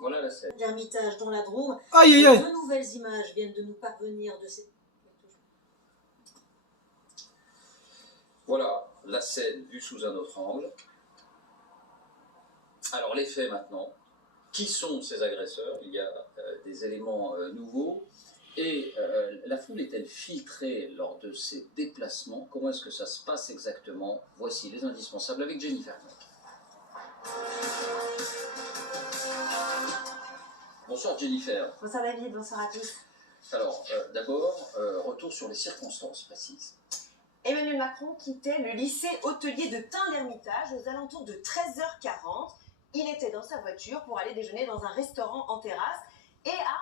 Voilà la scène. D'Hermitage dans la Drôme. Aïe, aïe, aïe. De nouvelles images viennent de nous parvenir de ces... Voilà la scène vue sous un autre angle. Alors les faits maintenant. Qui sont ces agresseurs? Il y a des éléments nouveaux. Et la foule est-elle filtrée lors de ces déplacements? Comment est-ce que ça se passe exactement? Voici les indispensables avec Jennifer. Bonsoir Jennifer. Bonsoir David, bonsoir à tous. Alors, d'abord, retour sur les circonstances précises. Emmanuel Macron quittait le lycée hôtelier de Tain-l'Hermitage aux alentours de 13h40. Il était dans sa voiture pour aller déjeuner dans un restaurant en terrasse et a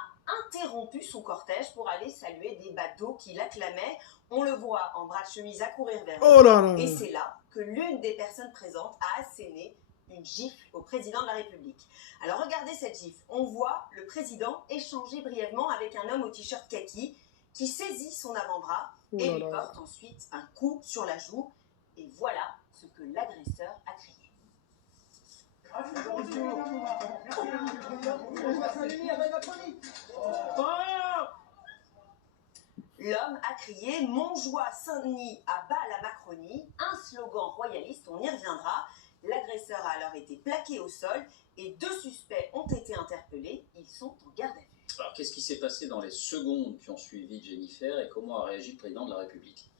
interrompu son cortège pour aller saluer des badauds qui l'acclamaient. On le voit en bras de chemise à courir vers Oh là eux. là. Et c'est là que l'une des personnes présentes a asséné une gifle au président de la République. Alors regardez cette gifle. On voit le président échanger brièvement avec un homme au t-shirt kaki qui saisit son avant-bras et lui porte ensuite un coup sur la joue. Et voilà ce que l'agresseur a crié. L'homme a crié « Montjoie, Saint-Denis, à bas la Macronie », un slogan royaliste, on y reviendra. L'agresseur a alors été plaqué au sol et 2 suspects ont été interpellés. Ils sont en garde à vue. Alors, qu'est-ce qui s'est passé dans les secondes qui ont suivi Jennifer et comment a réagi le président de la République?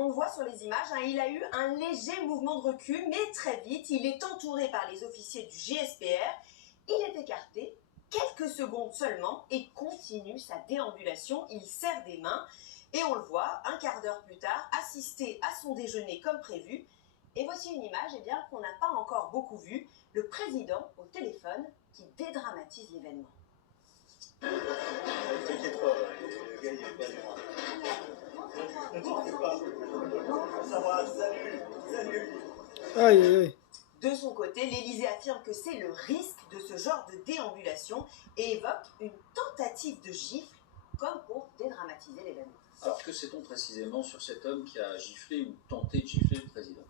On voit sur les images, il a eu un léger mouvement de recul, mais très vite, il est entouré par les officiers du GSPR. Il est écarté quelques secondes seulement et continue sa déambulation. Il serre des mains et on le voit, un quart d'heure plus tard, assister à son déjeuner comme prévu. Et voici une image qu'on n'a pas encore beaucoup vue, le président au téléphone qui dédramatise l'événement. T'inquiète pas, le gars il est pas loin. Ça va, salut, salut. Aïe, aïe, aïe. De son côté, l'Élysée affirme que c'est le risque de ce genre de déambulation et évoque une tentative de gifle comme pour dédramatiser l'événement. Alors, que sait-on précisément sur cet homme qui a giflé ou tenté de gifler le président?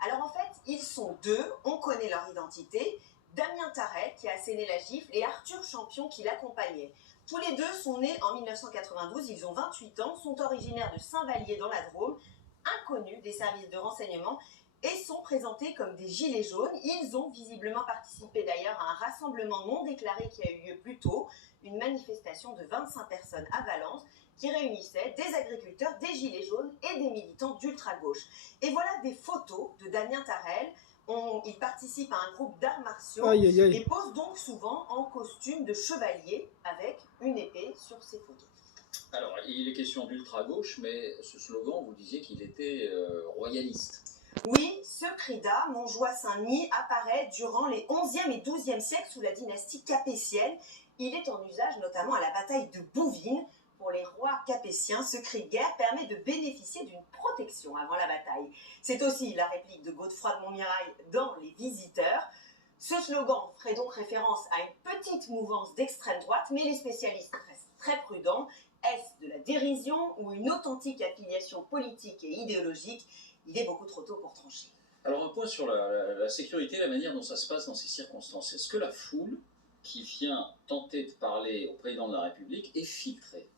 Alors en fait, ils sont 2, on connaît leur identité. Damien Tarret qui a asséné la gifle et Arthur Champion qui l'accompagnait. Tous les 2 sont nés en 1992, ils ont 28 ans, sont originaires de Saint-Vallier dans la Drôme, inconnus des services de renseignement et sont présentés comme des gilets jaunes. Ils ont visiblement participé d'ailleurs à un rassemblement non déclaré qui a eu lieu plus tôt, une manifestation de 25 personnes à Valence qui réunissait des agriculteurs, des gilets jaunes et des militants d'ultra-gauche. Et voilà des photos de Damien Tarret. Il participe à un groupe d'arts martiaux et pose donc souvent en costume de chevalier avec une épée sur ses photos. Alors, il est question d'ultra-gauche, mais ce slogan, vous disiez qu'il était royaliste. Oui, ce cri-da, Montjoie-Saint-Denis, apparaît durant les 11e et 12e siècles sous la dynastie capétienne. Il est en usage notamment à la bataille de Bouvines. Pour les rois capétiens, ce cri de guerre permet de bénéficier d'une protection avant la bataille. C'est aussi la réplique de Godefroy de Montmirail dans Les Visiteurs. Ce slogan ferait donc référence à une petite mouvance d'extrême droite, mais les spécialistes restent très prudents. Est-ce de la dérision ou une authentique affiliation politique et idéologique? Il est beaucoup trop tôt pour trancher. Alors un point sur la sécurité, la manière dont ça se passe dans ces circonstances. Est-ce que la foule qui vient tenter de parler au président de la République est filtrée?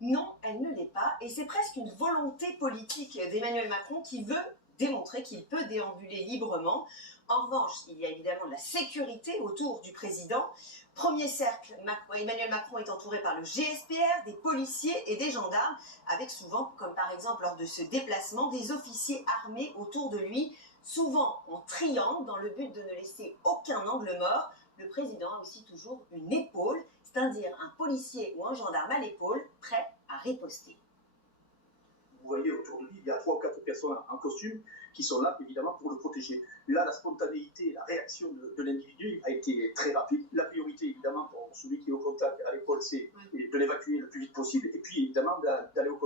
Non, elle ne l'est pas, et c'est presque une volonté politique d'Emmanuel Macron qui veut démontrer qu'il peut déambuler librement. En revanche, il y a évidemment de la sécurité autour du président. Premier cercle, Emmanuel Macron est entouré par le GSPR, des policiers et des gendarmes, avec souvent, comme par exemple lors de ce déplacement, des officiers armés autour de lui, souvent en triangle, dans le but de ne laisser aucun angle mort. Le président a aussi toujours une épaule, c'est-à-dire un policier ou un gendarme à l'épaule, prêt à riposter. Vous voyez autour de lui, il y a 3 ou 4 personnes en costume qui sont là évidemment pour le protéger. Là, la spontanéité, la réaction de l'individu a été très rapide. La priorité évidemment pour celui qui est au contact à l'épaule, c'est de l'évacuer le plus vite possible et puis évidemment d'aller au contact.